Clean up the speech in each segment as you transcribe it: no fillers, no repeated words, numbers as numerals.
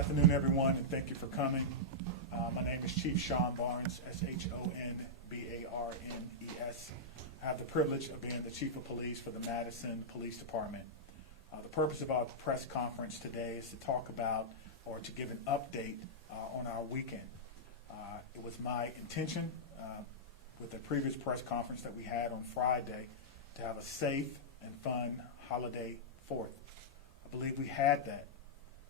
afternoon, everyone, and thank you for coming. My name is Chief Shon Barnes, S-H-O-N-B-A-R-N-E-S. I have the privilege of being the Chief of Police for the Madison Police Department. The purpose of our press conference today is to talk about or to give an update on our weekend. It was my intention with the previous press conference that we had on Friday to have a safe and fun holiday 4th. I believe we had that.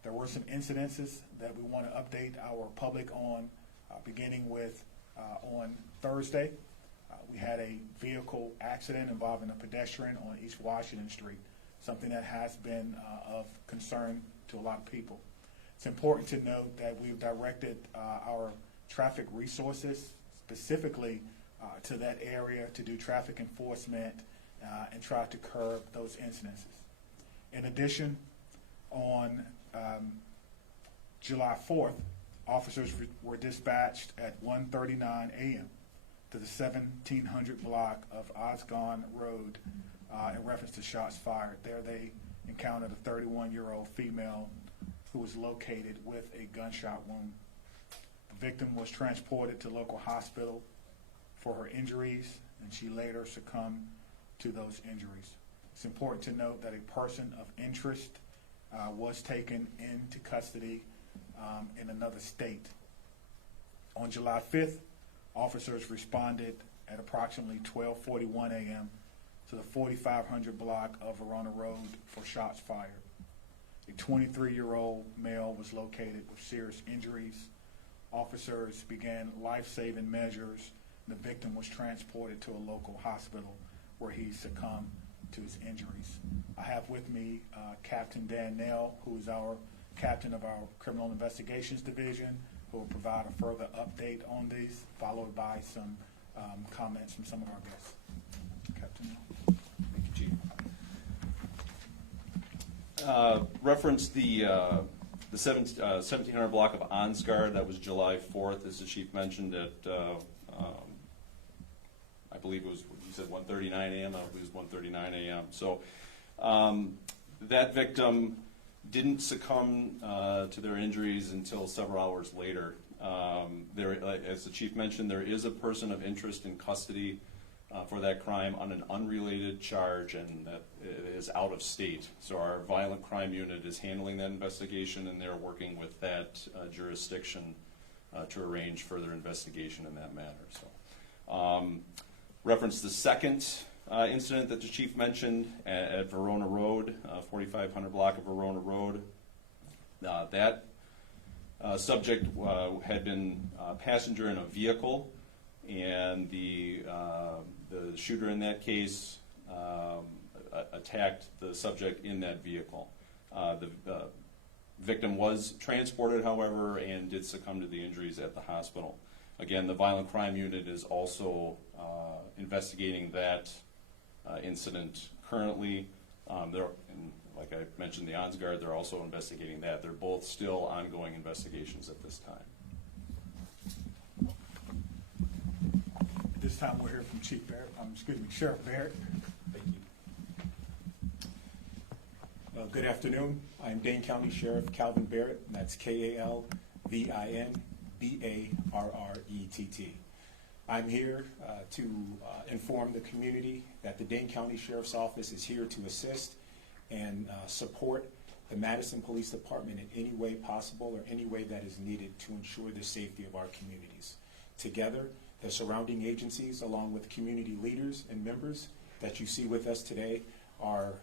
There were some incidences that we want to update our public on, beginning with on Thursday. We had a vehicle accident involving a pedestrian on East Washington Street, something that has been of concern to a lot of people. It's important to note that we've directed our traffic resources specifically to that area to do traffic enforcement and try to curb those incidences. In addition, on July 4th, officers were dispatched at 1:39 a.m. to the 1700 block of Osgood Road in reference to shots fired. There they encountered a 31-year-old female who was located with a gunshot wound. The victim was transported to local hospital for her injuries, and she later succumbed to those injuries. It's important to note that a person of interest was taken into custody in another state. On July 5th, officers responded at approximately 12:41 a.m. to the 4500 block of Verona Road for shots fired. A 23-year-old male was located with serious injuries. Officers began life-saving measures, and the victim was transported to a local hospital where he succumbed to his injuries. I have with me Captain Dan Nell, who is our captain of our Criminal Investigations Division, who will provide a further update on these, followed by some comments from some of our guests. Captain Nell. Thank you, Chief. Reference the 1700 block of Ansgar. That was July 4th, as the Chief mentioned, at I believe it was, you said 1:39 a.m. I believe it was 1:39 a.m. So that victim didn't succumb to their injuries until several hours later. As the Chief mentioned, there is a person of interest in custody for that crime on an unrelated charge, and that is out of state. So our violent crime unit is handling that investigation, and they're working with that jurisdiction to arrange further investigation in that matter. So, reference the second incident that the Chief mentioned at Verona Road, 4500 block of Verona Road. That subject had been a passenger in a vehicle, and the shooter in that case attacked the subject in that vehicle. The victim was transported, however, and did succumb to the injuries at the hospital. Again, the violent crime unit is also investigating that incident currently. Like I mentioned, the Ansgar, they're also investigating that. They're both still ongoing investigations at this time. At this time, we'll hear from Sheriff Barrett. Thank you. Good afternoon. I'm Dane County Sheriff Calvin Barrett, and that's K-A-L-V-I-N-B-A-R-R-E-T-T. I'm here to inform the community that the Dane County Sheriff's Office is here to assist and support the Madison Police Department in any way possible or any way that is needed to ensure the safety of our communities. Together, the surrounding agencies, along with community leaders and members that you see with us today, are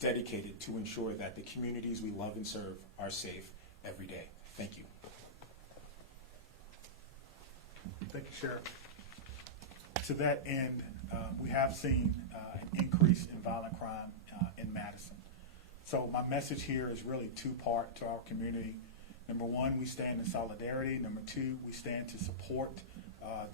dedicated to ensure that the communities we love and serve are safe every day. Thank you. Thank you, Sheriff. To that end, we have seen an increase in violent crime in Madison. So my message here is really two-part to our community. Number one, we stand in solidarity. Number two, we stand to support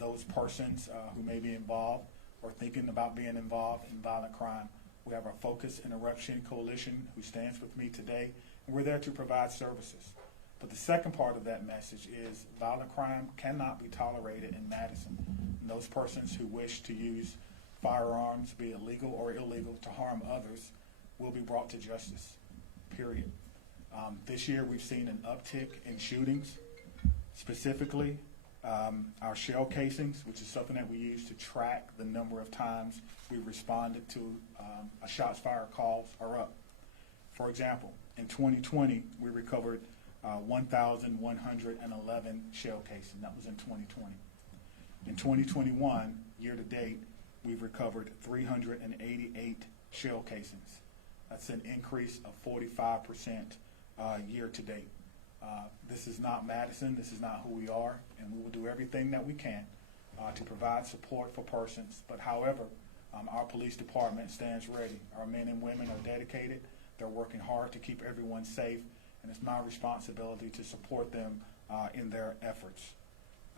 those persons who may be involved or thinking about being involved in violent crime. We have our Focused Interruption Coalition who stands with me today, and we're there to provide services. But the second part of that message is violent crime cannot be tolerated in Madison. And those persons who wish to use firearms, be it legal or illegal, to harm others will be brought to justice, period. This year, we've seen an uptick in shootings, specifically our shell casings, which is something that we use to track the number of times we responded to a shots fired calls are up. For example, in 2020, we recovered 1,111 shell casings. That was in 2020. In 2021, year to date, we've recovered 388 shell casings. That's an increase of 45% year to date. This is not Madison. This is not who we are, and we will do everything that we can to provide support for persons. But however, our police department stands ready. Our men and women are dedicated. They're working hard to keep everyone safe, and it's my responsibility to support them in their efforts.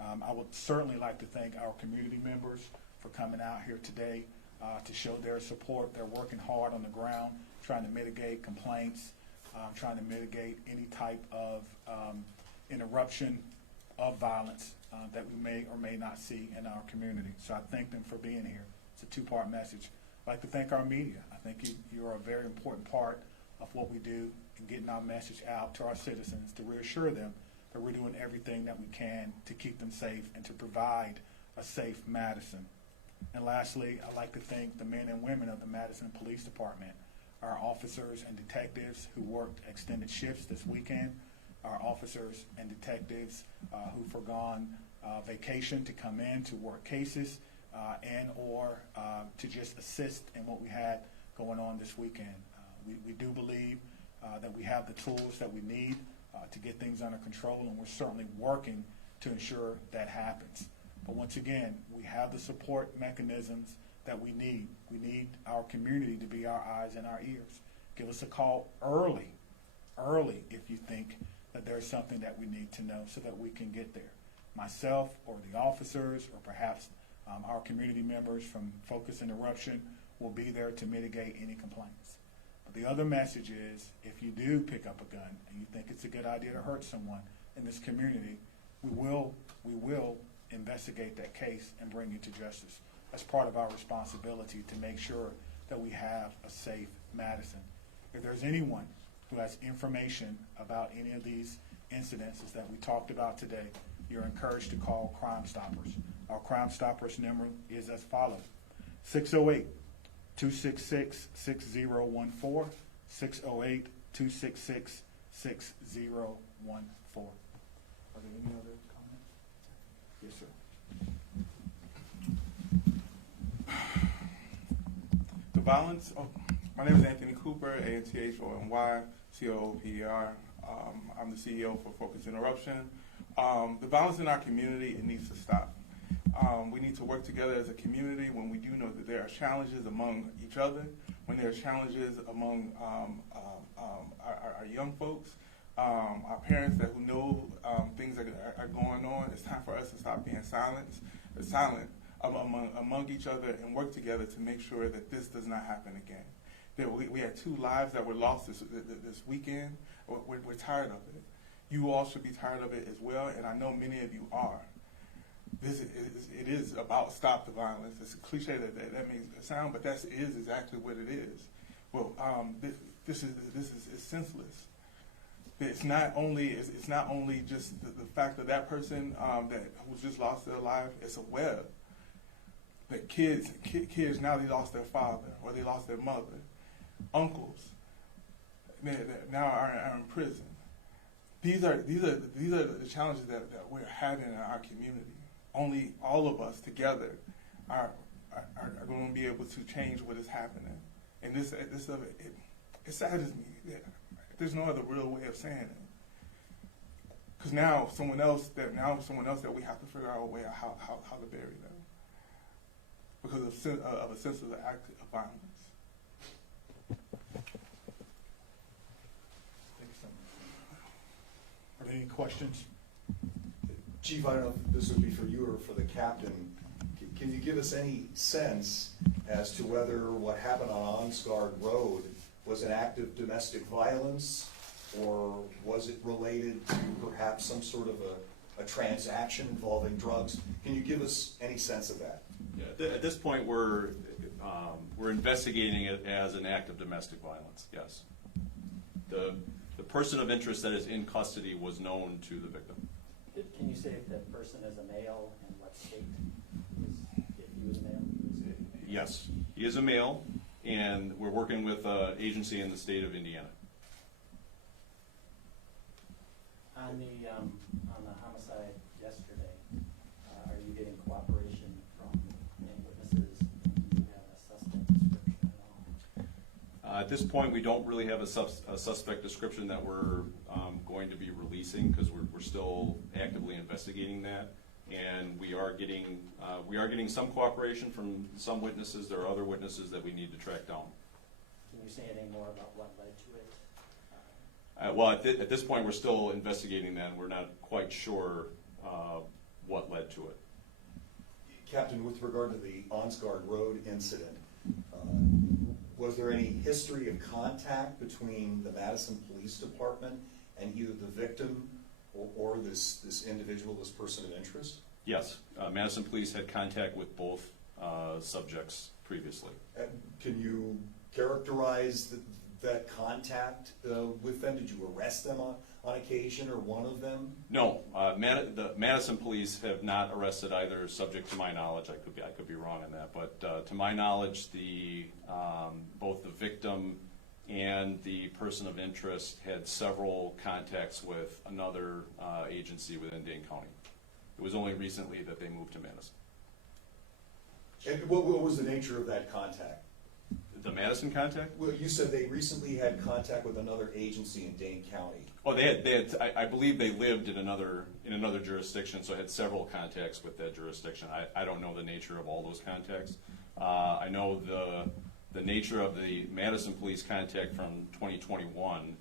I would certainly like to thank our community members for coming out here today to show their support. They're working hard on the ground, trying to mitigate complaints, trying to mitigate any type of interruption of violence that we may or may not see in our community. So I thank them for being here. It's a two-part message. I'd like to thank our media. I think you are a very important part of what we do in getting our message out to our citizens to reassure them that we're doing everything that we can to keep them safe and to provide a safe Madison. And lastly, I'd like to thank the men and women of the Madison Police Department, our officers and detectives who worked extended shifts this weekend, our officers and detectives who forgone vacation to come in to work cases and or to just assist in what we had going on this weekend. We do believe that we have the tools that we need to get things under control, and we're certainly working to ensure that happens. But once again, we have the support mechanisms that we need. We need our community to be our eyes and our ears. Give us a call early if you think that there's something that we need to know so that we can get there. Myself or the officers or perhaps our community members from Focused Interruption will be there to mitigate any complaints. But the other message is, if you do pick up a gun and you think it's a good idea to hurt someone in this community, we will investigate that case and bring you to justice. That's part of our responsibility to make sure that we have a safe Madison. If there's anyone who has information about any of these incidences that we talked about today, you're encouraged to call Crime Stoppers. Our Crime Stoppers number is as follows: 608-266-6014, 608-266-6014. Are there any other comments? Yes, sir. The violence. My name is Anthony Cooper, ANTHONY COOPER. I'm the CEO for Focused Interruption. The violence in our community, it needs to stop. We need to work together as a community when we do know that there are challenges among each other, when there are challenges among our young folks, our parents that who know things that are going on. It's time for us to stop being silent among each other and work together to make sure that this does not happen again. We had 2 lives that were lost this weekend. We're tired of it. You all should be tired of it as well, and I know many of you are. It is about stop the violence. It's a cliche that makes it sound, but that is exactly what it is. Well, this is senseless. It's not only just the fact that that person who just lost their life. It's a web. That kids now they lost their father or they lost their mother, uncles. Now are in prison. These are the challenges that we're having in our community. Only all of us together are going to be able to change what is happening. And it saddens me. There's no other real way of saying it. Because now someone else that we have to figure out a way how to bury them because of a senseless act of violence. Thank you so much. Are there any questions? Chief, I don't know if this would be for you or for the captain. Can you give us any sense as to whether what happened on Onsgard Road was an act of domestic violence, or was it related to perhaps some sort of a transaction involving drugs? Can you give us any sense of that? Yeah, at this point, we're investigating it as an act of domestic violence. Yes, the the person of interest that is in custody was known to the victim. Can you say if that person is a male and what state? If he was a male? Yes, he is a male, and we're working with an agency in the state of Indiana. On the homicide yesterday, are you getting cooperation from any witnesses? Do you have a suspect description at all? At this point, we don't really have a suspect description that we're going to be releasing because we're still actively investigating that. And we are getting some cooperation from some witnesses. There are other witnesses that we need to track down. Can you say anything more about what led to it? Well, at this point, we're still investigating that. We're not quite sure what led to it. Captain, with regard to the Onsgard Road incident, was there any history of contact between the Madison Police Department and either the victim or this individual, this person of interest? Yes, Madison Police had contact with both subjects previously. Can you characterize that contact with them? Did you arrest them on occasion, or one of them? No, the Madison Police have not arrested either subject to my knowledge. I could be wrong on that, but to my knowledge, both the victim and the person of interest had several contacts with another agency within Dane County. It was only recently that they moved to Madison. And what was the nature of that contact? The Madison contact? Well, you said they recently had contact with another agency in Dane County. Oh, they had. I believe they lived in another jurisdiction, so I had several contacts with that jurisdiction. I don't know the nature of all those contacts. I know the nature of the Madison Police contact from 2021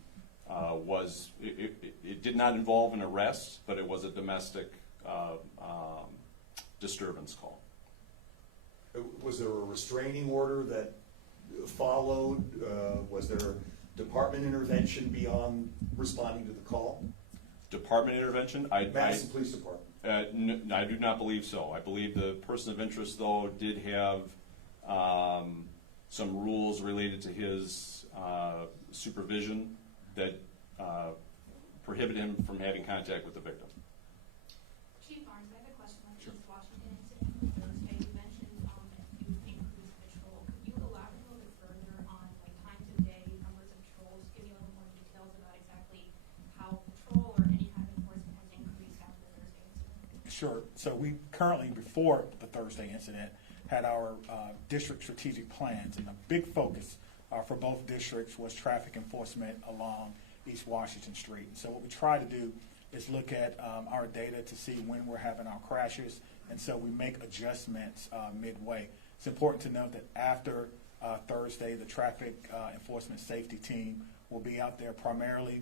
was it did not involve an arrest, but it was a domestic disturbance call. Was there a restraining order that followed? Was there department intervention beyond responding to the call? Department intervention? Madison Police Department. I do not believe so. I believe the person of interest, though, did have some rules related to his supervision that prohibit him from having contact with the victim. Chief Barnes, I have a question on the East Washington incident from Thursday. You mentioned that you increased patrol. Could you elaborate a little bit further on times of day, numbers of patrols, give me a little more details about exactly how patrol or any kind of enforcement has increased after the Thursday incident? Sure. So we currently, before the Thursday incident, had our district strategic plans, and a big focus for both districts was traffic enforcement along East Washington Street. So what we try to do is look at our data to see when we're having our crashes, and so we make adjustments midway. It's important to note that after Thursday, the traffic enforcement safety team will be out there primarily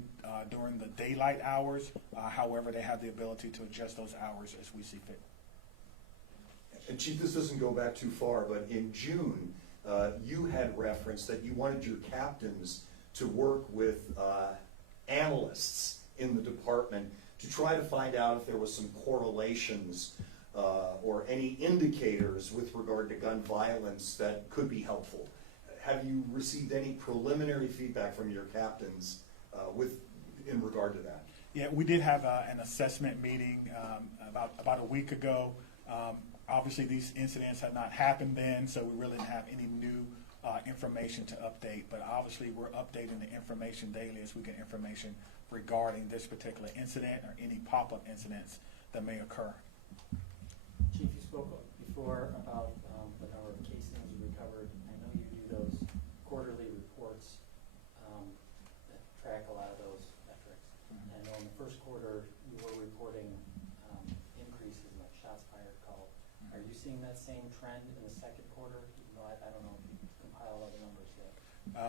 during the daylight hours. However, they have the ability to adjust those hours as we see fit. And Chief, this doesn't go back too far, but in June, you had referenced that you wanted your captains to work with analysts in the department to try to find out if there was some correlations or any indicators with regard to gun violence that could be helpful. Have you received any preliminary feedback from your captains in regard to that? Yeah, we did have an assessment meeting about a week ago. Obviously, these incidents had not happened then, so we really didn't have any new information to update. But obviously, we're updating the information daily as we get information regarding this particular incident or any pop-up incidents that may occur. Chief, you spoke before about the number of casings you recovered. I know you do those quarterly reports that track a lot of those metrics. And I know in the first quarter, you were reporting increases like shots fired called. Are you seeing that same trend in the second quarter? No, I don't know if you compiled all the numbers yet.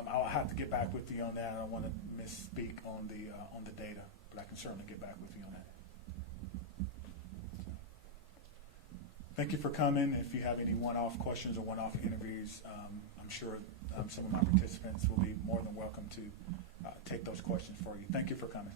I'll have to get back with you on that. I don't want to misspeak on the data, but I can certainly get back with you on that. Thank you for coming. If you have any one-off questions or one-off interviews, I'm sure some of my participants will be more than welcome to take those questions for you. Thank you for coming.